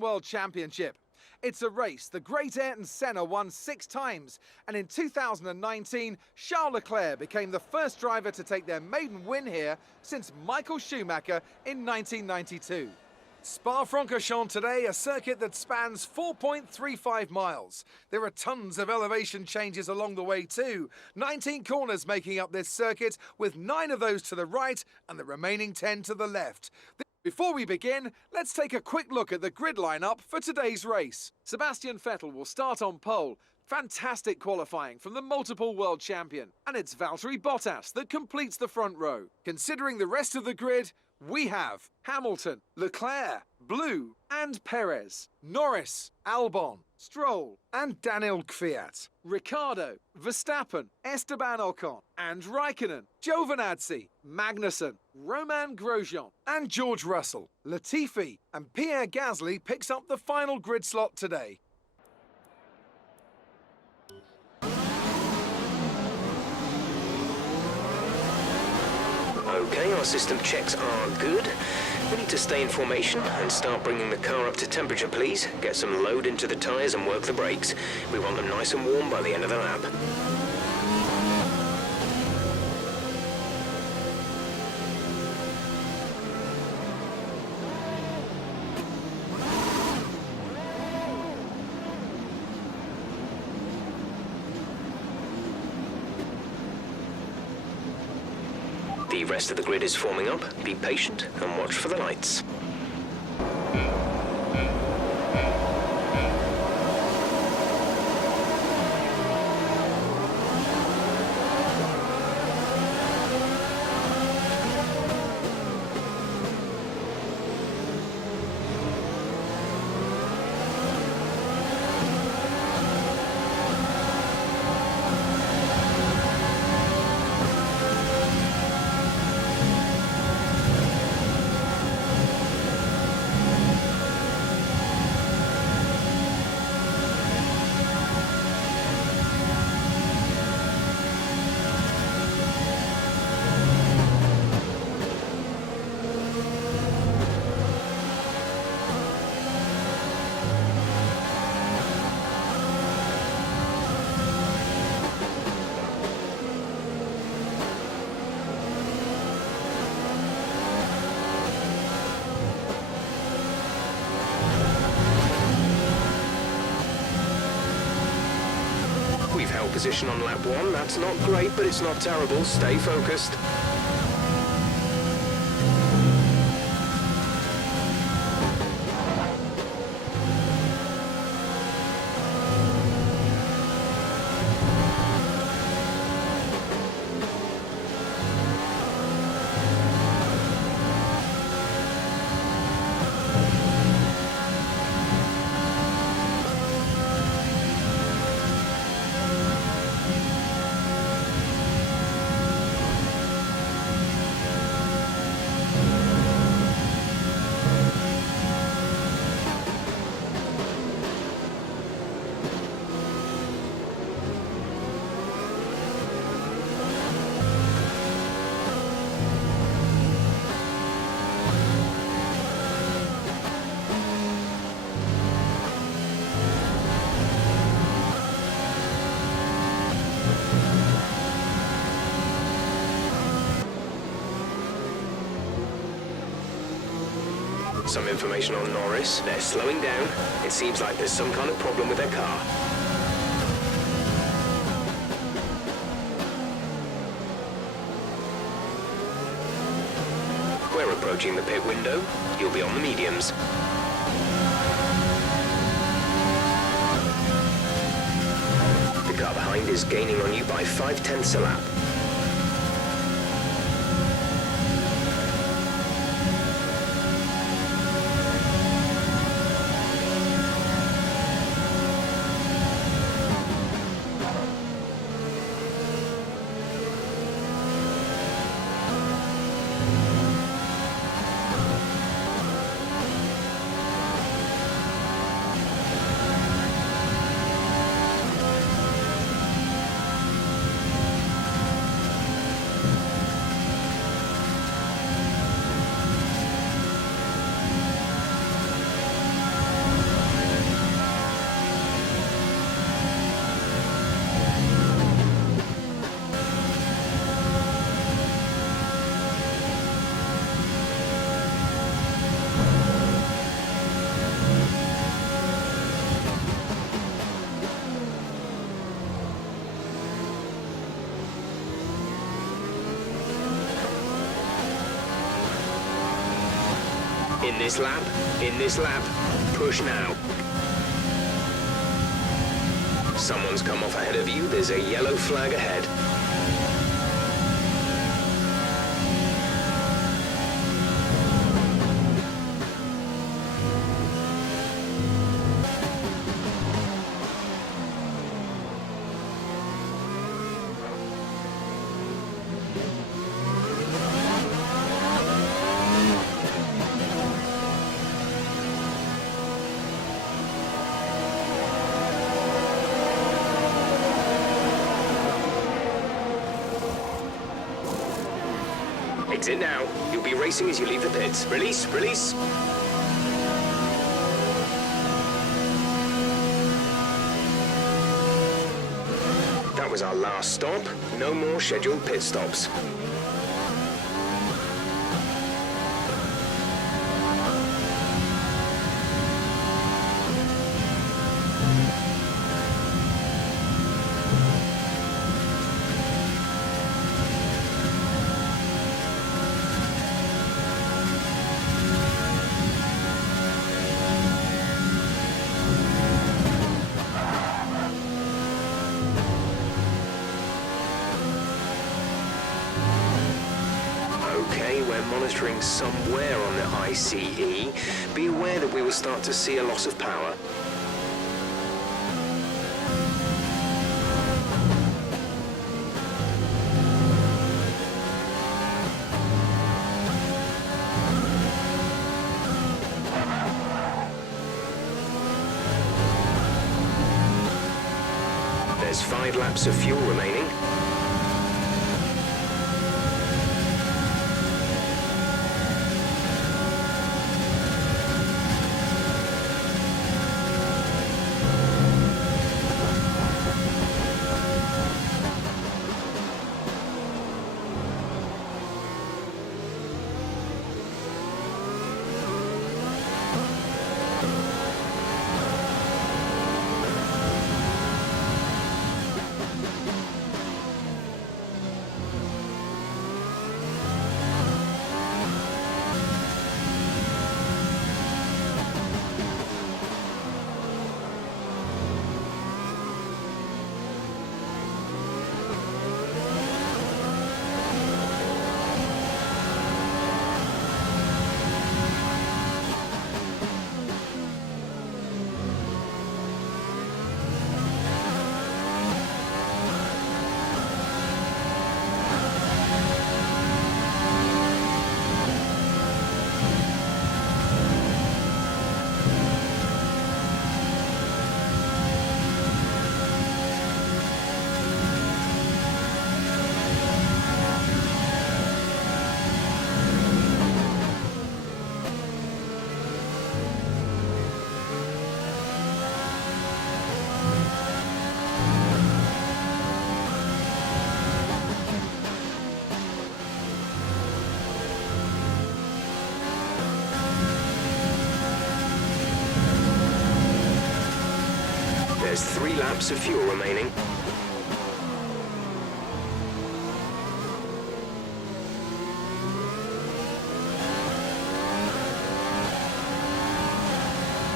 F1 World Championship. It's a race the great Ayrton Senna won 6 times, and in 2019, Charles Leclerc became the first driver to take their maiden win here since Michael Schumacher in 1992. Spa-Francorchamps today, a circuit that spans 4.35 miles. There are tons of elevation changes along the way too. 19 corners making up this circuit, with 9 of those to the right and the remaining 10 to the left. Before we begin, let's take a quick look at the grid lineup for today's race. Sebastian Vettel will start on pole. Fantastic qualifying from the multiple world champion. And it's Valtteri Bottas that completes the front row. Considering the rest of the grid, we have Hamilton, Leclerc, Blue and Perez, Norris, Albon, Stroll and Daniel Kvyat, Ricciardo, Verstappen, Esteban Ocon and Raikkonen, Giovinazzi, Magnussen, Romain Grosjean and George Russell. Latifi and Pierre Gasly picks up the final grid slot today. Okay, our system checks are good. We need to stay in formation and start bringing the car up to temperature, please. Get some load into the tyres and work the brakes. We want them nice and warm by the end of the lap. The rest of the grid is forming up. Be patient and watch for the lights. We've held position on lap 1. That's not great, but it's not terrible. Stay focused. Some information on Norris. They're slowing down. It seems like there's some kind of problem with their car. We're approaching the pit window. You'll be on the mediums. The car behind is gaining on you by 0.5 a lap. In this lap, push now. Someone's come off ahead of you, there's a yellow flag ahead. Exit now. You'll be racing as you leave the pits. Release, release. That was our last stop. No more scheduled pit stops. We're monitoring somewhere on the ICE. Be aware that we will start to see a loss of power. There's 5 laps of fuel remaining. There's 3 laps of fuel remaining.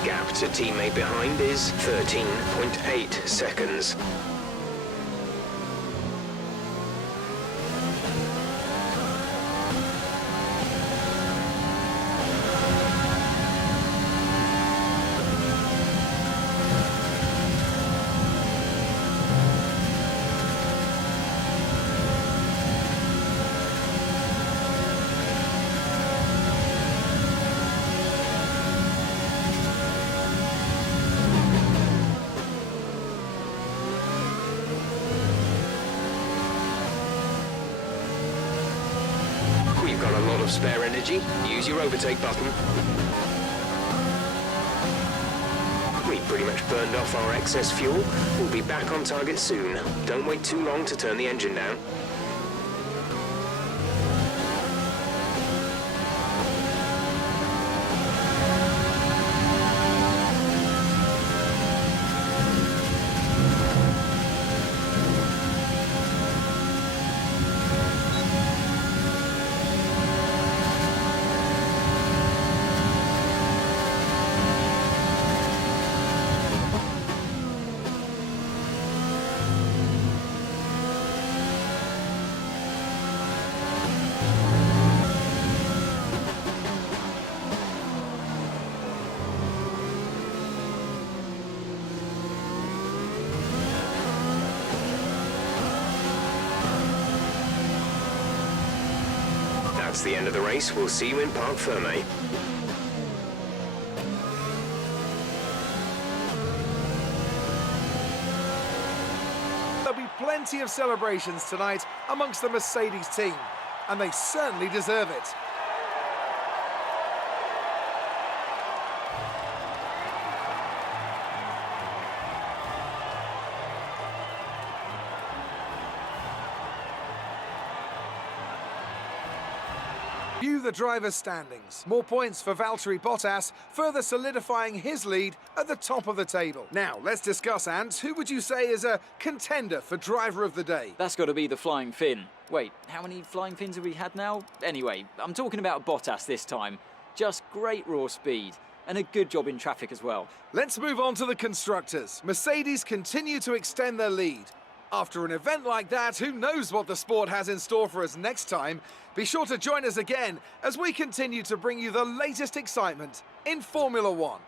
Gap to teammate behind is 13.8 seconds. You've got a lot of spare energy. Use your overtake button. We pretty much burned off our excess fuel. We'll be back on target soon. Don't wait too long to turn the engine down. That's the end of the race. We'll see you in Parc Fermé. There'll be plenty of celebrations tonight amongst the Mercedes team, and they certainly deserve it. View the drivers' standings. More points for Valtteri Bottas, further solidifying his lead at the top of the table. Now, let's discuss, Ant. Who would you say is a contender for driver of the day? That's got to be the Flying Finn. Wait, how many Flying Fins have we had now? Anyway, I'm talking about Bottas this time. Just great raw speed. And a good job in traffic as well. Let's move on to the constructors. Mercedes continue to extend their lead. After an event like that, who knows what the sport has in store for us next time? Be sure to join us again as we continue to bring you the latest excitement in Formula One.